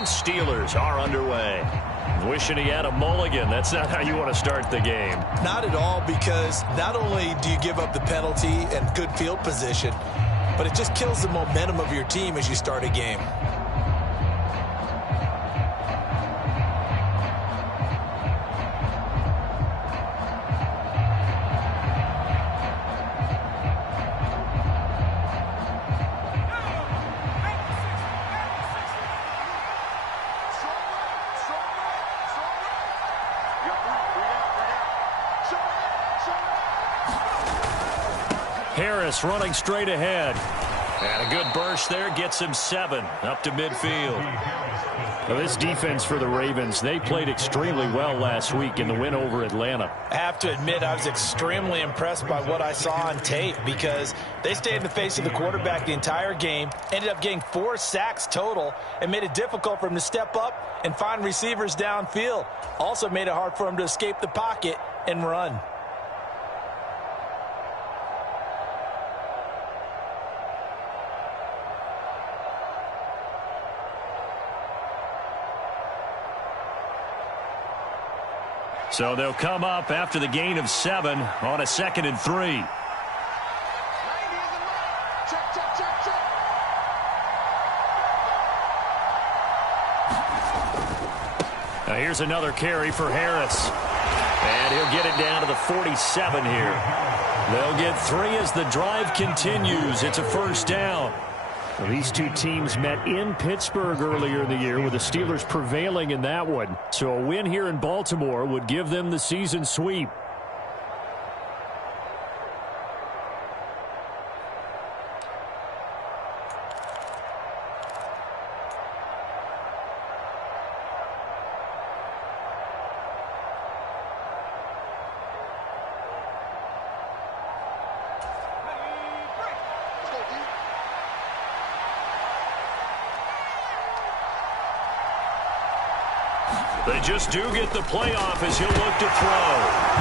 and Steelers are underway. Wishing he had a mulligan. That's not how you want to start the game. Not at all, because not only do you give up the penalty and good field position, but it just kills the momentum of your team as you start a game. Harris running straight ahead. And a good burst there gets him 7 up to midfield. Well, this defense for the Ravens, they played extremely well last week in the win over Atlanta. I have to admit, I was extremely impressed by what I saw on tape, because they stayed in the face of the quarterback the entire game, ended up getting 4 sacks total, and made it difficult for him to step up and find receivers downfield. Also made it hard for him to escape the pocket and run. So they'll come up after the gain of 7 on a 2nd and 3. Now here's another carry for Harris. And he'll get it down to the 47 here. They'll get 3 as the drive continues. It's a first down. Well, these two teams met in Pittsburgh earlier in the year, with the Steelers prevailing in that one. So a win here in Baltimore would give them the season sweep. They just do get the playoff as he'll look to throw.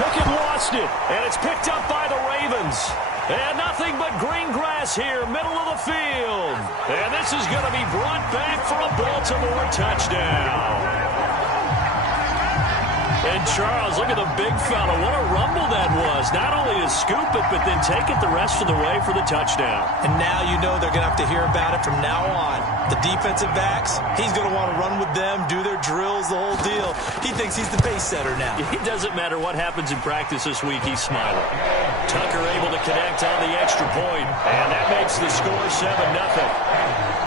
Pickett lost it, and it's picked up by the Ravens. And nothing but green grass here, middle of the field. And this is going to be brought back for a Baltimore touchdown. And Charles, look at the big fella. What a rumble that was. Not only to scoop it, but then take it the rest of the way for the touchdown. And now you know they're going to have to hear about it from now on. The defensive backs, he's going to want to run with them, do their drills, the whole deal. He thinks he's the pace setter now. It doesn't matter what happens in practice this week, he's smiling. Tucker able to connect on the extra point, and that makes the score 7-0.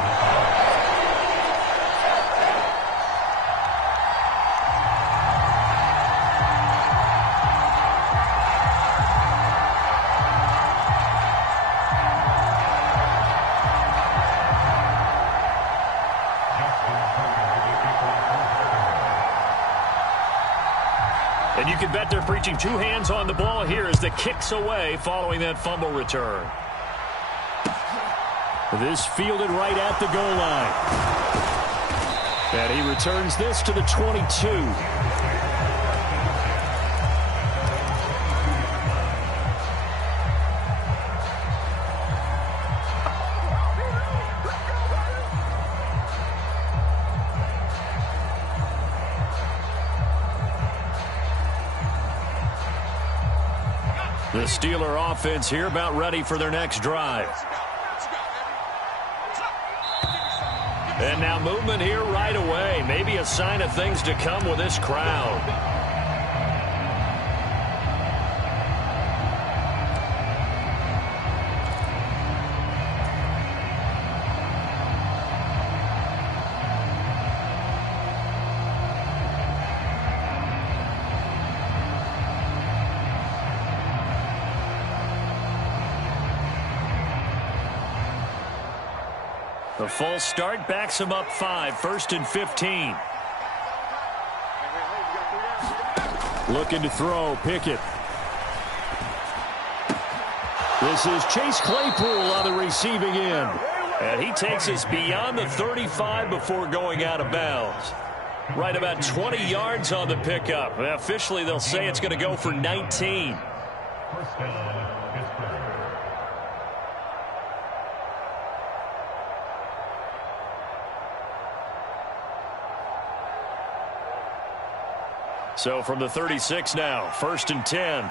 And you can bet they're preaching 2 hands on the ball here as the kick's away following that fumble return. This fielded right at the goal line. And he returns this to the 22. The Steeler offense here about ready for their next drive. And now movement here right away. Maybe a sign of things to come with this crowd. The false start backs him up 5, 1st and 15. Looking to throw, Pickett. This is Chase Claypool on the receiving end. And he takes us beyond the 35 before going out of bounds. Right about 20 yards on the pickup. Officially, they'll say it's going to go for 19. So from the 36 now, 1st and 10.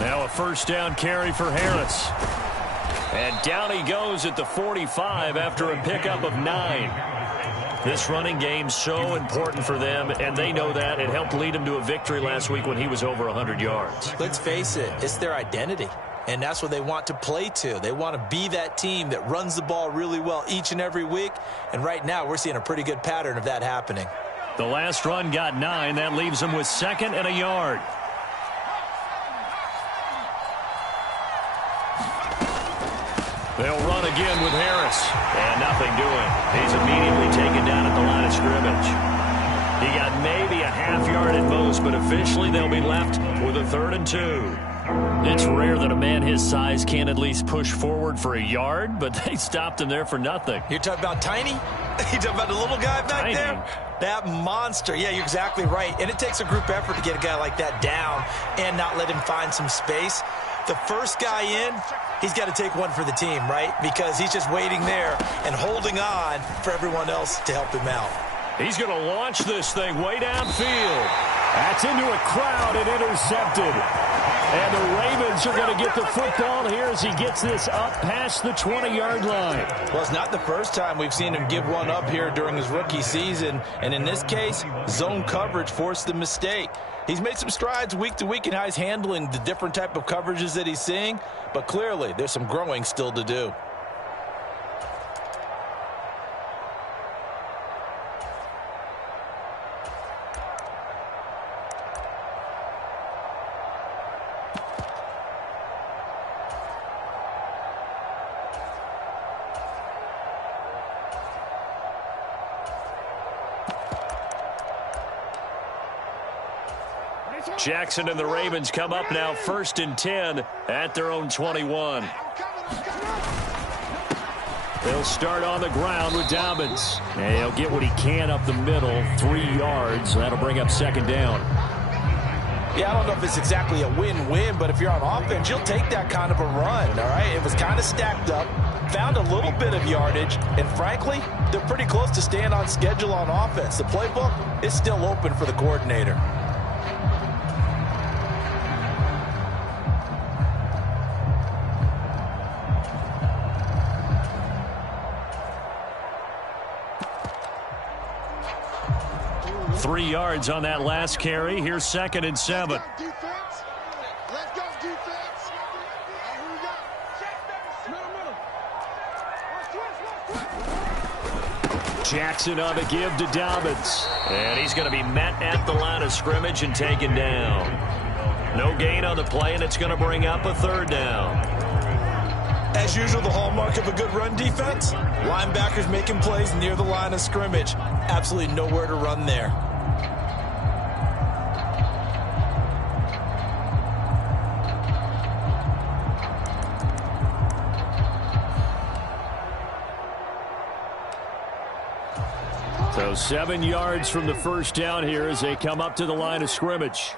Now a first down carry for Harris. And down he goes at the 45 after a pickup of 9. This running game's so important for them, and they know that. It helped lead them to a victory last week when he was over 100 yards. Let's face it, it's their identity, and that's what they want to play to. They want to be that team that runs the ball really well each and every week, and right now we're seeing a pretty good pattern of that happening. The last run got 9. That leaves them with 2nd and a yard. They'll run again with Harris. And nothing doing. He's immediately taken down at the line of scrimmage. He got maybe a half yard at most, but officially they'll be left with a 3rd and 2. It's rare that a man his size can't at least push forward for a yard, but they stopped him there for nothing. You're talking about Tiny? You're talking about the little guy back there? That monster. Yeah, you're exactly right. And it takes a group effort to get a guy like that down and not let him find some space. The first guy in, he's got to take one for the team, right? Because he's just waiting there and holding on for everyone else to help him out. He's going to launch this thing way downfield. That's into a crowd and intercepted. And the Ravens are going to get the football here as he gets this up past the 20-yard line. Well, it's not the first time we've seen him give one up here during his rookie season. And in this case, zone coverage forced the mistake. He's made some strides week to week in how he's handling the different type of coverages that he's seeing. But clearly, there's some growing still to do. Jackson and the Ravens come up now 1st and 10 at their own 21. They'll start on the ground with Dobbins. And he'll get what he can up the middle, 3 yards. That'll bring up 2nd down. Yeah, I don't know if it's exactly a win-win, but if you're on offense, you'll take that kind of a run, all right? It was kind of stacked up, found a little bit of yardage, and frankly, they're pretty close to staying on schedule on offense. The playbook is still open for the coordinator. Three yards on that last carry. Here's 2nd and 7. Let's go, defense. Here we go. Jackson on the give to Dobbins. And he's going to be met at the line of scrimmage and taken down. No gain on the play, and it's going to bring up a 3rd down. As usual, the hallmark of a good run defense, linebackers making plays near the line of scrimmage. Absolutely nowhere to run there. So 7 yards from the first down here as they come up to the line of scrimmage.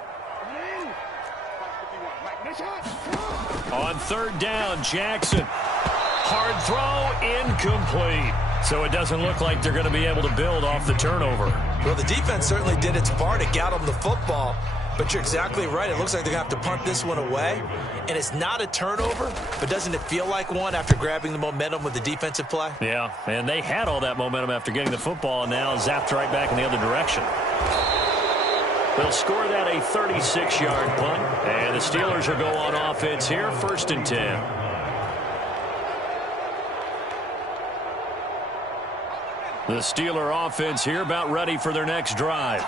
On 3rd down, Jackson. Hard throw, incomplete. So it doesn't look like they're going to be able to build off the turnover. Well, the defense certainly did its part. It got them the football. But you're exactly right. It looks like they're going to have to punt this one away. And it's not a turnover, but doesn't it feel like one after grabbing the momentum with the defensive play? Yeah, and they had all that momentum after getting the football and now zapped right back in the other direction. They'll score that a 36-yard punt. And the Steelers will go on offense here, 1st and 10. The Steeler offense here about ready for their next drive.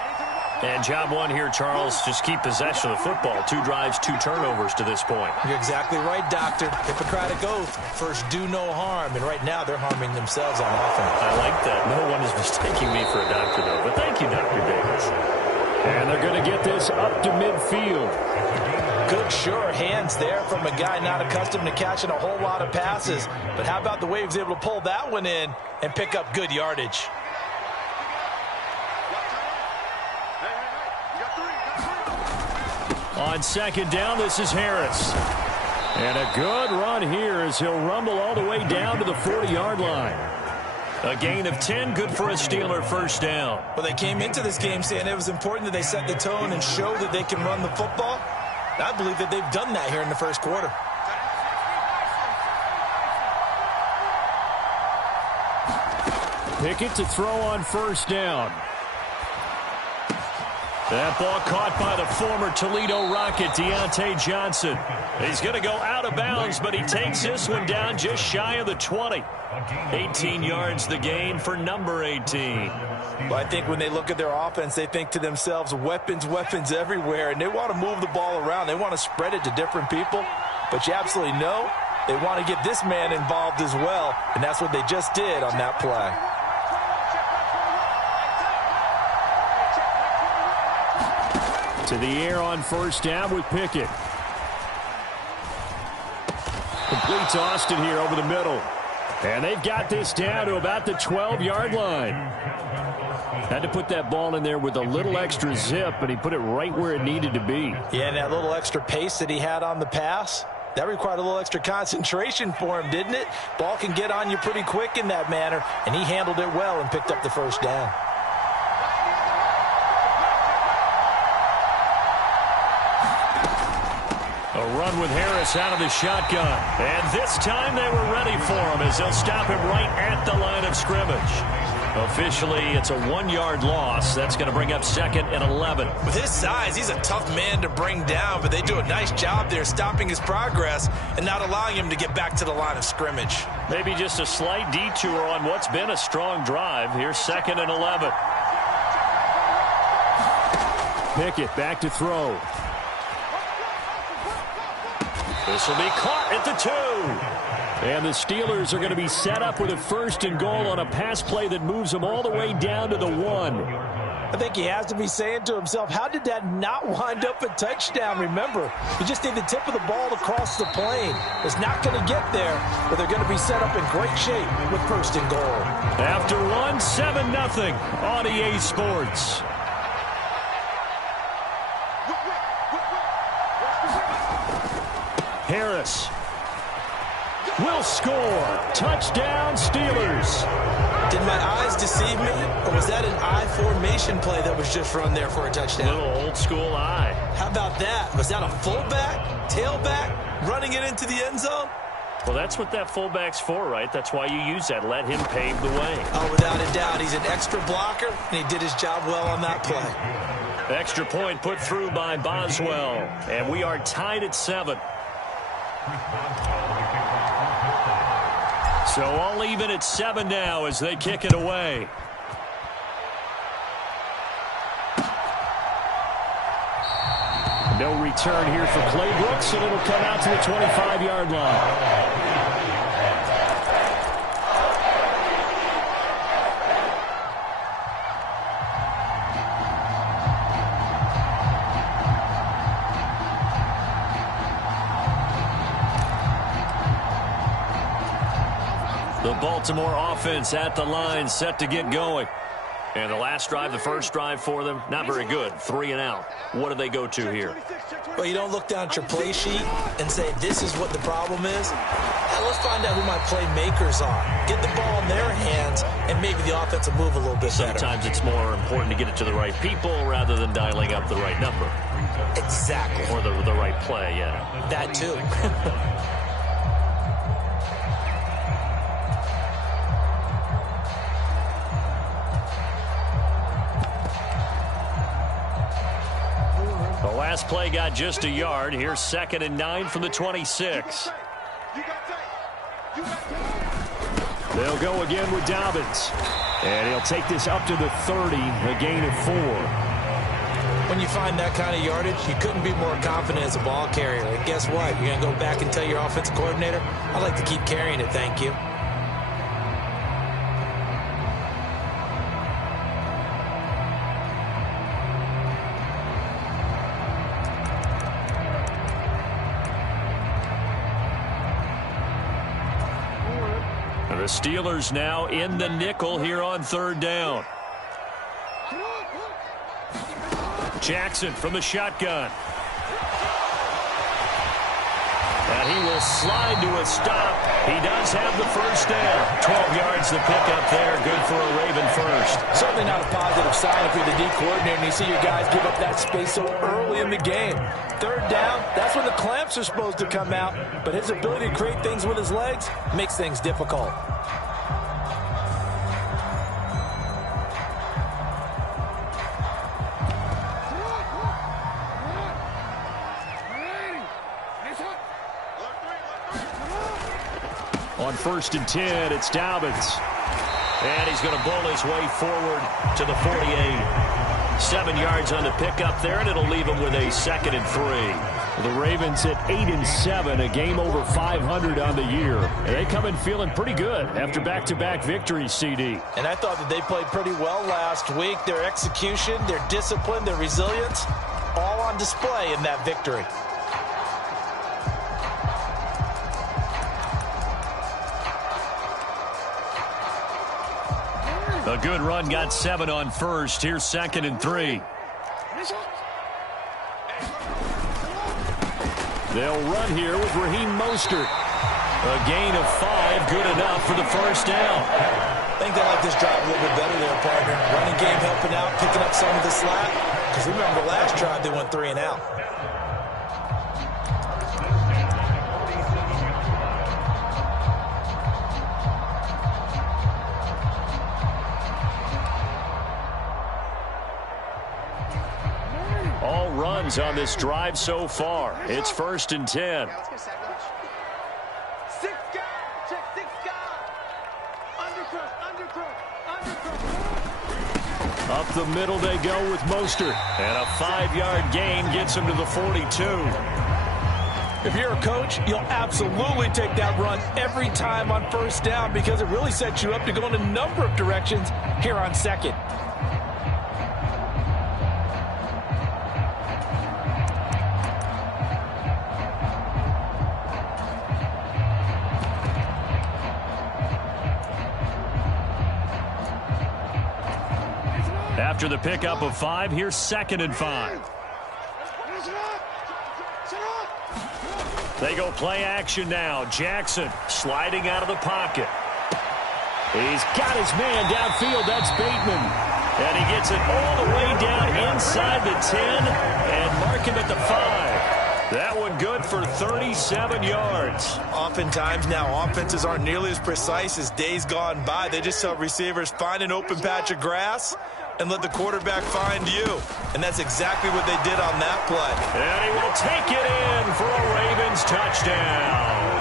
And job one here, Charles, just keep possession of the football. 2 drives, 2 turnovers to this point. You're exactly right, Doctor. Hippocratic oath. First, do no harm. And right now, they're harming themselves on offense. I like that. No one is mistaking me for a doctor, though. But thank you, Dr. Davis. And they're going to get this up to midfield. Good, sure hands there from a guy not accustomed to catching a whole lot of passes. But how about the way he was able to pull that one in and pick up good yardage? On 2nd down, this is Harris. And a good run here as he'll rumble all the way down to the 40-yard line. A gain of 10, good for a Steeler first down. Well, they came into this game saying it was important that they set the tone and show that they can run the football. I believe that they've done that here in the first quarter. Pickett to throw on first down. That ball caught by the former Toledo Rocket, Deontay Johnson. He's going to go out of bounds, but he takes this one down just shy of the 20. 18 yards the gain for number 18. Well, I think when they look at their offense, they think to themselves, weapons, weapons everywhere, and they want to move the ball around. They want to spread it to different people, but you absolutely know they want to get this man involved as well, and that's what they just did on that play. To the air on first down with Pickett. Complete to Austin here over the middle. And they've got this down to about the 12-yard line. Had to put that ball in there with a little extra zip, but he put it right where it needed to be. Yeah, and that little extra pace that he had on the pass, that required a little extra concentration for him, didn't it? Ball can get on you pretty quick in that manner, and he handled it well and picked up the first down. A run with Harris out of the shotgun. And this time they were ready for him as they'll stop him right at the line of scrimmage. Officially, it's a 1-yard loss. That's going to bring up 2nd and 11. With his size, he's a tough man to bring down, but they do a nice job there stopping his progress and not allowing him to get back to the line of scrimmage. Maybe just a slight detour on what's been a strong drive. Here's 2nd and 11. Pickett back to throw. This will be caught at the 2. And the Steelers are going to be set up with a 1st and goal on a pass play that moves them all the way down to the 1. I think he has to be saying to himself, how did that not wind up a touchdown? Remember, you just need the tip of the ball to cross the plane. It's not going to get there, but they're going to be set up in great shape with 1st and goal. After 1, 7-0 on EA Sports. Harris will score. Touchdown, Steelers. Did my eyes deceive me, or was that an I formation play that was just run there for a touchdown? A little old school eye. How about that? Was that a fullback, tailback, running it into the end zone? Well, that's what that fullback's for, right? That's why you use that. Let him pave the way. Oh, without a doubt. He's an extra blocker, and he did his job well on that play. Extra point put through by Boswell, and we are tied at 7. So all even at 7 now as they kick it away. No return here for Clay Brooks, and it'll come out to the 25-yard line. The Baltimore offense at the line, set to get going. And the last drive, the first drive for them, not very good. 3 and out. What do they go to here? Well, you don't look down at your play sheet and say, this is what the problem is. Now, let's find out who my playmakers are. Get the ball in their hands, and maybe the offense will move a little bit better. Sometimes it's more important to get it to the right people rather than dialing up the right number. Exactly. Or the right play, yeah. That too. Last play got just a yard. Here's 2nd and 9 from the 26. They'll go again with Dobbins. And he'll take this up to the 30, a gain of 4. When you find that kind of yardage, you couldn't be more confident as a ball carrier. And guess what? You're going to go back and tell your offensive coordinator, I'd like to keep carrying it, thank you. The Steelers now in the nickel here on 3rd down. Jackson from the shotgun. And he will slide to a stop. He does have the first down. 12 yards yards, the pickup there. Good for a Raven first. Certainly not a positive sign if you're the D coordinator and you see your guys give up that space so early in the game. Third down, that's when the clamps are supposed to come out, but his ability to create things with his legs makes things difficult. On 1st and 10, it's Dobbins. And he's going to bowl his way forward to the 48. 7 yards on the pickup there, and it'll leave him with a 2nd and 3. The Ravens at 8-7, a game over 500 on the year. And they come in feeling pretty good after back-to-back victories, CD. And I thought that they played pretty well last week. Their execution, their discipline, their resilience, all on display in that victory. A good run, got 7 on 1st. Here's 2nd and 3. They'll run here with Raheem Mostert. A gain of 5, good enough for the first down. I think they like this drive a little bit better there, partner. Running game helping out, picking up some of the slack. Because remember, last drive they went 3 and out. All runs on this drive so far. It's 1st and 10. Up the middle they go with Mostert. And a 5-yard gain gets him to the 42. If you're a coach, you'll absolutely take that run every time on 1st down because it really sets you up to go in a number of directions here on 2nd. After the pickup of 5, here's 2nd and 5. They go play action now. Jackson sliding out of the pocket. He's got his man downfield. That's Bateman. And he gets it all the way down inside the 10 and mark him at the 5. That one good for 37 yards. Oftentimes now, offenses aren't nearly as precise as days gone by. They just help receivers find an open patch of grass and let the quarterback find you. And that's exactly what they did on that play. And he will take it in for a Ravens touchdown.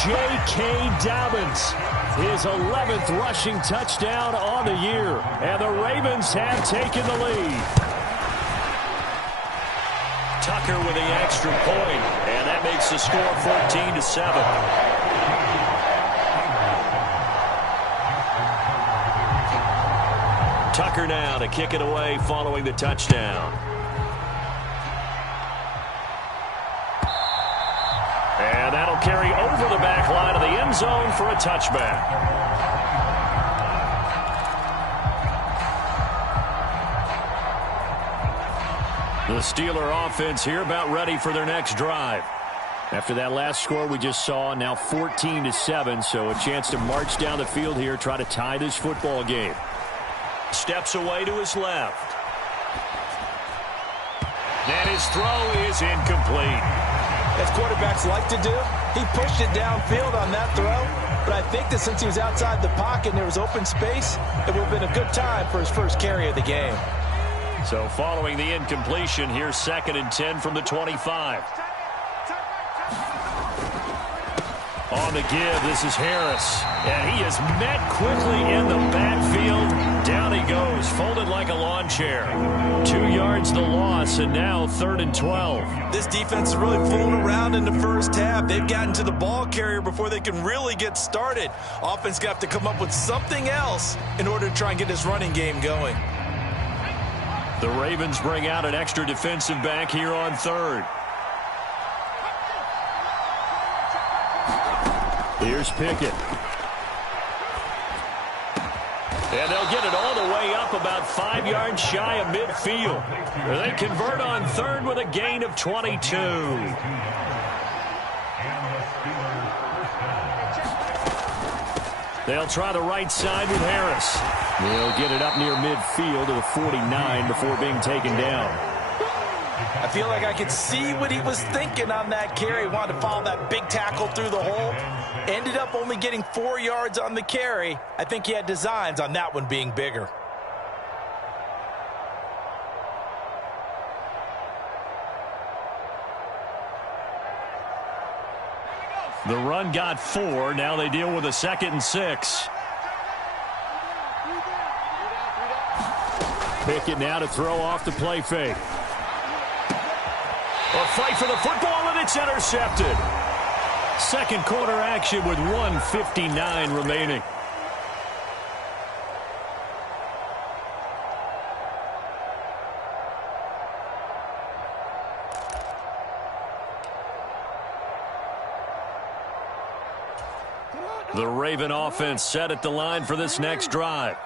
J.K. Dobbins, his 11th rushing touchdown on the year. And the Ravens have taken the lead. Tucker with the extra point, and that makes the score 14-7. Tucker now to kick it away following the touchdown. And that'll carry over the back line of the end zone for a touchback. The Steeler offense here about ready for their next drive. After that last score we just saw, now 14-7, so a chance to march down the field here, try to tie this football game. Steps away to his left. And his throw is incomplete. As quarterbacks like to do, he pushed it downfield on that throw. But I think that since he was outside the pocket and there was open space, it would have been a good time for his first carry of the game. So following the incompletion, here's 2nd and 10 from the 25. On the give, this is Harris. And he is met quickly in the backfield. Down he goes, folded like a lawn chair. 2 yards the loss, and now 3rd and 12. This defense is really fooling around in the first half. They've gotten to the ball carrier before they can really get started. Offense got to come up with something else in order to try and get this running game going. The Ravens bring out an extra defensive back here on 3rd. Here's Pickett. And they'll get it all the way up about 5 yards shy of midfield. They convert on 3rd with a gain of 22. They'll try the right side with Harris. They'll get it up near midfield to the 49 before being taken down. I feel like I could see what he was thinking on that carry. Wanted to follow that big tackle through the hole. Ended up only getting 4 yards on the carry. I think he had designs on that one being bigger. The run got 4. Now they deal with a 2nd and 6. Pickett now to throw off the play fake. A fight for the football, and it's intercepted. Second quarter action with 1:59 remaining. The Raven offense set at the line for this next drive.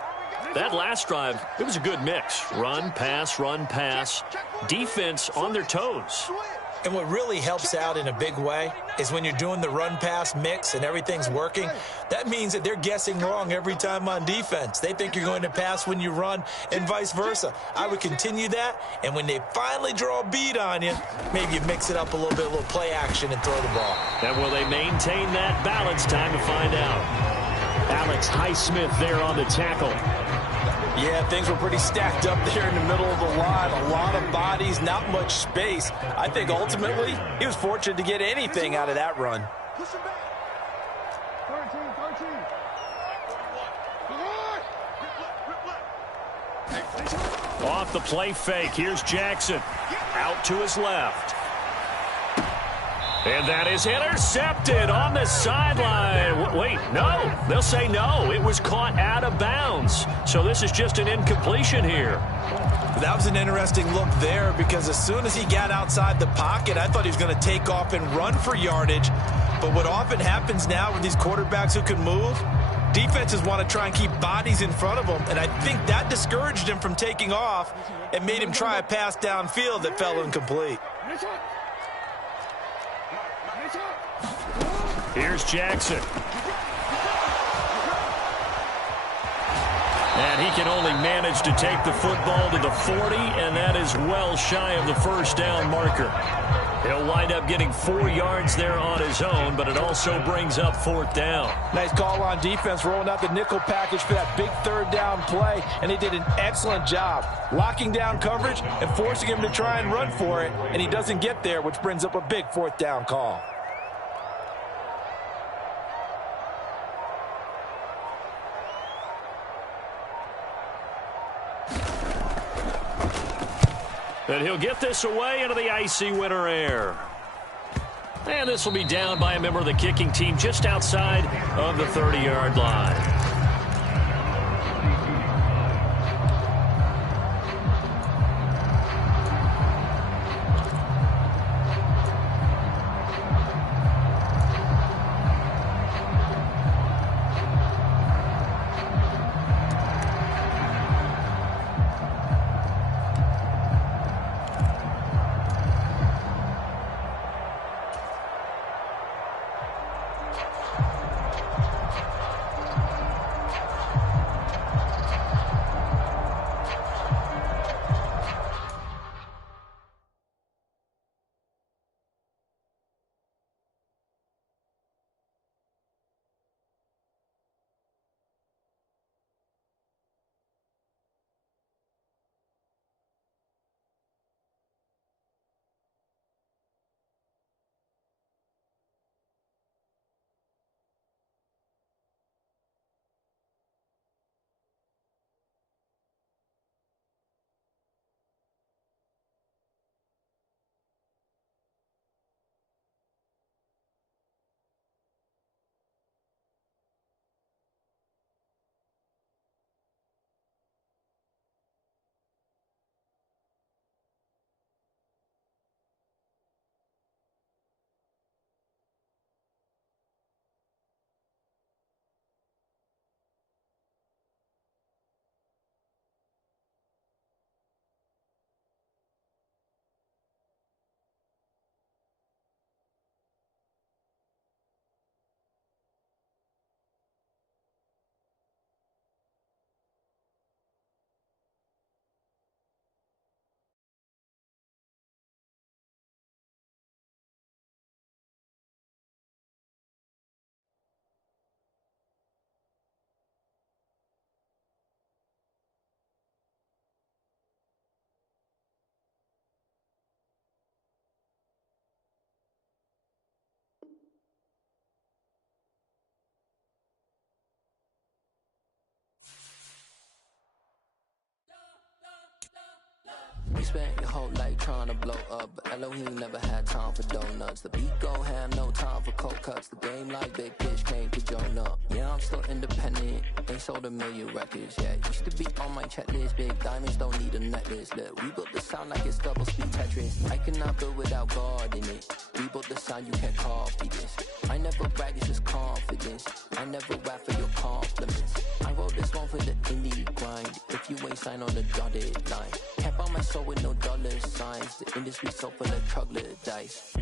That last drive, it was a good mix. Run, pass, defense on their toes. And what really helps out in a big way is when you're doing the run-pass mix and everything's working, that means that they're guessing wrong every time on defense. They think you're going to pass when you run and vice versa. I would continue that, and when they finally draw a bead on you, maybe you mix it up a little bit, a little play action and throw the ball. And will they maintain that balance? Time to find out. Alex Highsmith there on the tackle. Yeah, things were pretty stacked up there in the middle of the line. A lot of bodies, not much space. I think ultimately he was fortunate to get anything out of that run. Push him back. 13. Off the play fake. Here's Jackson. Out to his left. And that is intercepted on the sideline. Wait, no. They'll say no. It was caught out of bounds. So this is just an incompletion here. That was an interesting look there because as soon as he got outside the pocket, I thought he was going to take off and run for yardage. But what often happens now with these quarterbacks who can move, defenses want to try and keep bodies in front of them. And I think that discouraged him from taking off and made him try a pass downfield that fell incomplete. Here's Jackson. And he can only manage to take the football to the 40, and that is well shy of the first down marker. He'll wind up getting 4 yards there on his own, but it also brings up 4th down. Nice call on defense, rolling out the nickel package for that big 3rd down play, and they did an excellent job locking down coverage and forcing him to try and run for it, and he doesn't get there, which brings up a big 4th down call. And he'll get this away into the icy winter air. And this will be down by a member of the kicking team just outside of the 30-yard line. spent your whole life trying to blow up, but Elohim never had time for donuts. The beat go ham, no time for cold cuts. The game like Big Pitch came to join up. Yeah, I'm still independent, ain't sold a million records yet. Used to be on my checklist, big diamonds don't need a necklace. Look, we built the sound like it's double speed Tetris. I cannot build without God in it. We built the sound, you can't copy this. I never brag, it's just confidence. I never rap for your compliments. I wrote this one for the indie grind. If you ain't signed on the dotted line, can't buy my soul with no dollar signs. The industry so full of troglodytes.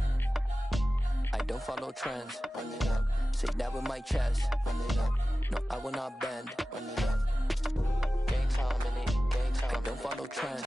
I don't follow trends. Run it up. Say that with my chest. Run it up. No, I will not bend. Run it up. Gang time in it. Gang time. I don't follow trends.